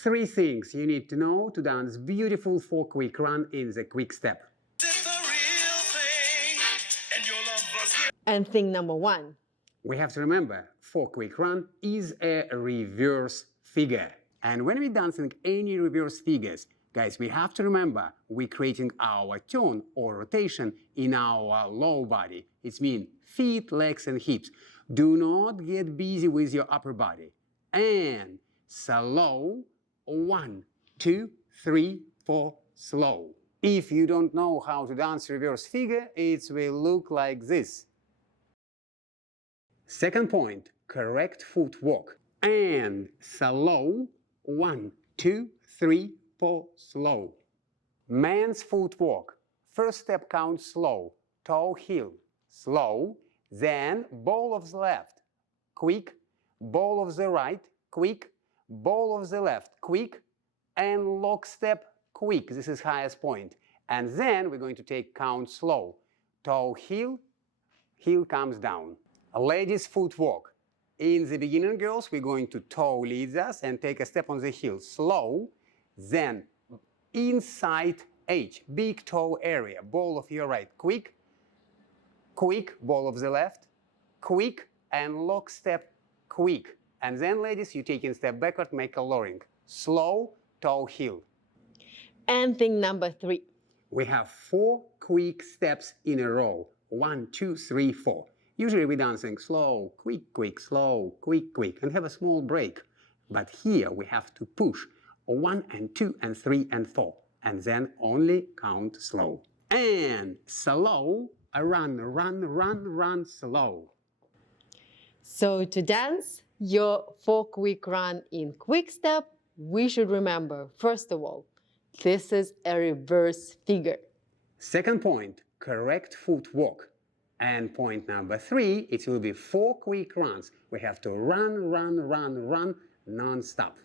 3 things you need to know to dance beautiful 4 quick run in the Quickstep. And thing number 1. We have to remember, 4 quick run is a reverse figure. And when we're dancing any reverse figures, guys, we have to remember we're creating our turn or rotation in our lower body. It means feet, legs, and hips. Do not get busy with your upper body. And slow, 1, 2, 3, 4, slow. If you don't know how to dance reverse figure, it will look like this. Second point, correct footwork. And slow, 1, 2, 3, 4, slow. Man's footwork. First step count slow, toe heel, slow, then ball of the left, quick, ball of the right, quick, ball of the left, quick, and lock step, quick. This is highest point. And then we're going to take count slow, toe heel, heel comes down. Ladies footwork. In the beginner girls, we're going to toe leads us and take a step on the heel, slow, then inside H, big toe area, ball of your right, quick, quick, ball of the left, quick, and lock step, quick. And then, ladies, you take in step backward, make a lowering, slow, toe heel. And thing number 3. We have 4 quick steps in a row, 1, 2, 3, 4. Usually we're dancing slow, quick, quick, slow, quick, quick, and have a small break. But here we have to push 1 and 2 and 3 and 4, and then only count slow. And slow, run, run, run, run, slow. So to dance your 4 quick run in Quickstep, we should remember, first of all, this is a reverse figure. Second point, correct footwork. And point number 3, it will be 4 quick runs. We have to run, run, run, run, non-stop.